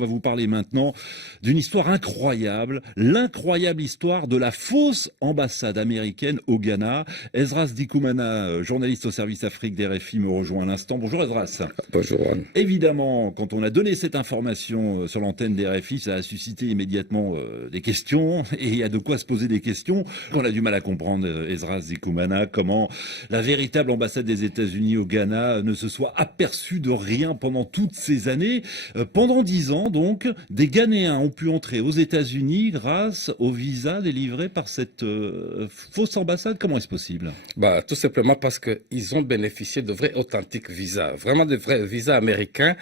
On va vous parler maintenant d'une histoire incroyable, l'incroyable histoire de la fausse ambassade américaine au Ghana. Esdras Dikoumana, journaliste au service Afrique d'RFI, me rejoint à l'instant. Bonjour Esdras. Bonjour Juan. Évidemment, quand on a donné cette information sur l'antenne d'RFI, ça a suscité immédiatement des questions, et il y a de quoi se poser des questions. On a du mal à comprendre, Esdras Dikoumana, comment la véritable ambassade des États-Unis au Ghana ne se soit aperçue de rien pendant toutes ces années. Pendant 10 ans, donc, des Ghanéens ont pu entrer aux États-Unis grâce au visa délivré par cette fausse ambassade. Comment est-ce possible? Tout simplement parce qu'ils ont bénéficié de vrais authentiques visas, vraiment de vrais visas américains,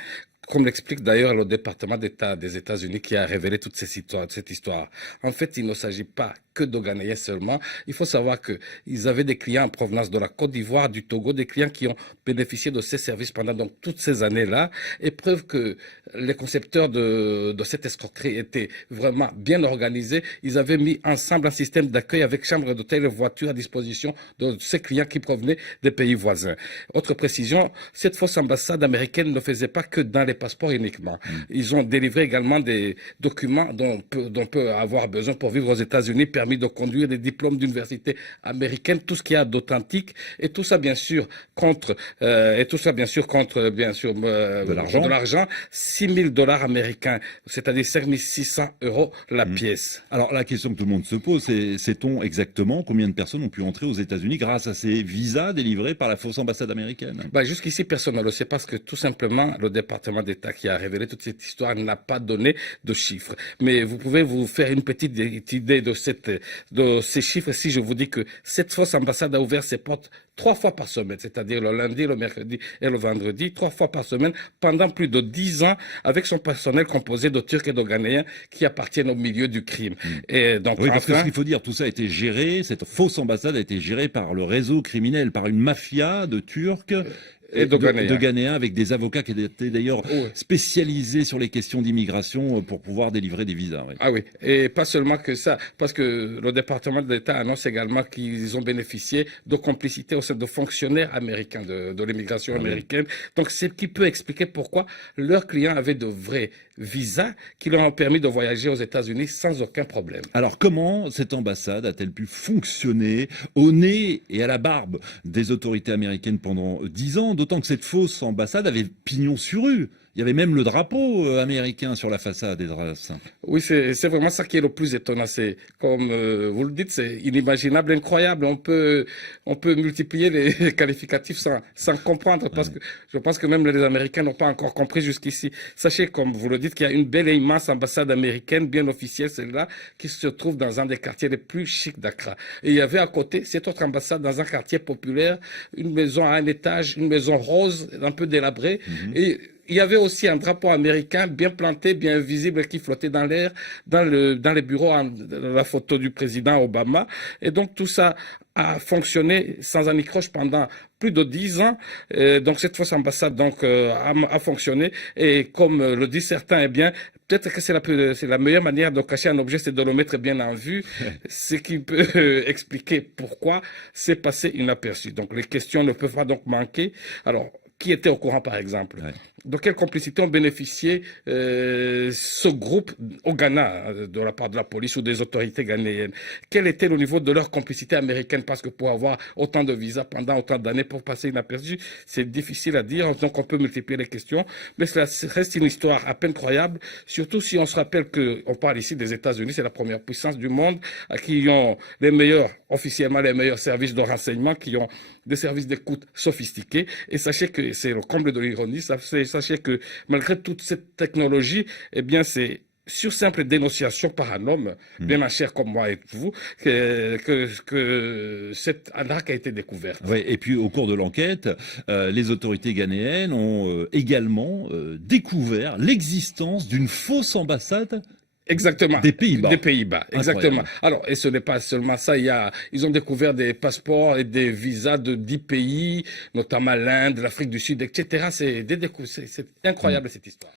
comme l'explique d'ailleurs le département d'État des États-Unis qui a révélé toute cette histoire. En fait, il ne s'agit pas que de Ghanéens seulement. Il faut savoir qu'ils avaient des clients en provenance de la Côte d'Ivoire, du Togo, des clients qui ont bénéficié de ces services pendant donc toutes ces années-là. Et preuve que les concepteurs de cette escroquerie étaient vraiment bien organisés. Ils avaient mis ensemble un système d'accueil avec chambre d'hôtel et voitures à disposition de ces clients qui provenaient des pays voisins. Autre précision, cette fausse ambassade américaine ne faisait pas que dans les passeports uniquement. Ils ont délivré également des documents dont peut avoir besoin pour vivre aux États-Unis, permis de conduire, des diplômes d'université américaine, tout ce qu'il y a d'authentique, et tout ça bien sûr contre de l'argent, 6 000 dollars américains, c'est-à-dire 5 600 € la pièce. Alors la question que tout le monde se pose, c'est sait-on exactement combien de personnes ont pu entrer aux États-Unis grâce à ces visas délivrés par la fausse ambassade américaine? Jusqu'ici, personne ne le sait parce que tout simplement, le département d'État qui a révélé toute cette histoire n'a pas donné de chiffres. Mais vous pouvez vous faire une petite idée de ces chiffres si je vous dis que cette fausse ambassade a ouvert ses portes 3 fois par semaine, c'est-à-dire le lundi, le mercredi et le vendredi, 3 fois par semaine pendant plus de 10 ans avec son personnel composé de Turcs et de Ghanéens qui appartiennent au milieu du crime. Et donc, oui, parce que ce qu'il faut dire, tout ça a été géré, cette fausse ambassade a été gérée par le réseau criminel, par une mafia de Turcs et de Ghanéens, avec des avocats qui étaient d'ailleurs spécialisés sur les questions d'immigration pour pouvoir délivrer des visas. Oui. Ah oui, et pas seulement que ça, parce que le département d'État annonce également qu'ils ont bénéficié de complicité au sein de fonctionnaires américains, de l'immigration américaine. Donc, c'est ce qui peut expliquer pourquoi leurs clients avaient de vrais visas qui leur ont permis de voyager aux États-Unis sans aucun problème. Alors, comment cette ambassade a-t-elle pu fonctionner au nez et à la barbe des autorités américaines pendant 10 ans? D'autant que cette fausse ambassade avait pignon sur rue. Il y avait même le drapeau américain sur la façade des draps. Oui, c'est vraiment ça qui est le plus étonnant. C'est, comme vous le dites, c'est inimaginable, incroyable. On peut multiplier les qualificatifs sans comprendre, parce que je pense que même les Américains n'ont pas encore compris jusqu'ici. Sachez, comme vous le dites, qu'il y a une belle et immense ambassade américaine, bien officielle, celle-là, qui se trouve dans un des quartiers les plus chics d'Accra. Et il y avait à côté cette autre ambassade dans un quartier populaire, une maison à un étage, une maison rose, un peu délabrée, et il y avait aussi un drapeau américain bien planté, bien visible, qui flottait dans l'air, dans les bureaux, la photo du président Obama. Et donc, tout ça a fonctionné sans anicroche pendant plus de 10 ans. Donc, cette fausse ambassade a fonctionné. Et comme le disent certains, eh bien, peut-être que c'est la meilleure manière de cacher un objet, c'est de le mettre bien en vue, ce qui peut expliquer pourquoi c'est passé inaperçu. Donc, les questions ne peuvent pas donc manquer. Alors, qui était au courant, par exemple? De quelle complicité ont bénéficié ce groupe au Ghana de la part de la police ou des autorités ghanéennes? Quel était le niveau de leur complicité américaine? Parce que pour avoir autant de visas pendant autant d'années pour passer inaperçu, c'est difficile à dire. Donc on peut multiplier les questions. Mais cela reste une histoire à peine croyable, surtout si on se rappelle qu'on parle ici des États-Unis, c'est la première puissance du monde, qui ont officiellement les meilleurs services de renseignement, qui ont des services d'écoute sophistiqués. Et sachez que c'est le comble de l'ironie. Sachez que malgré toute cette technologie, eh bien, c'est sur simple dénonciation par un homme, bien en chair comme moi et vous, que cette arnaque a été découverte. Oui, et puis au cours de l'enquête, les autorités ghanéennes ont également découvert l'existence d'une fausse ambassade. Exactement. Des Pays-Bas. Des Pays-Bas, exactement. Alors, et ce n'est pas seulement ça, ils ont découvert des passeports et des visas de 10 pays, notamment l'Inde, l'Afrique du Sud, etc. C'est incroyable cette histoire.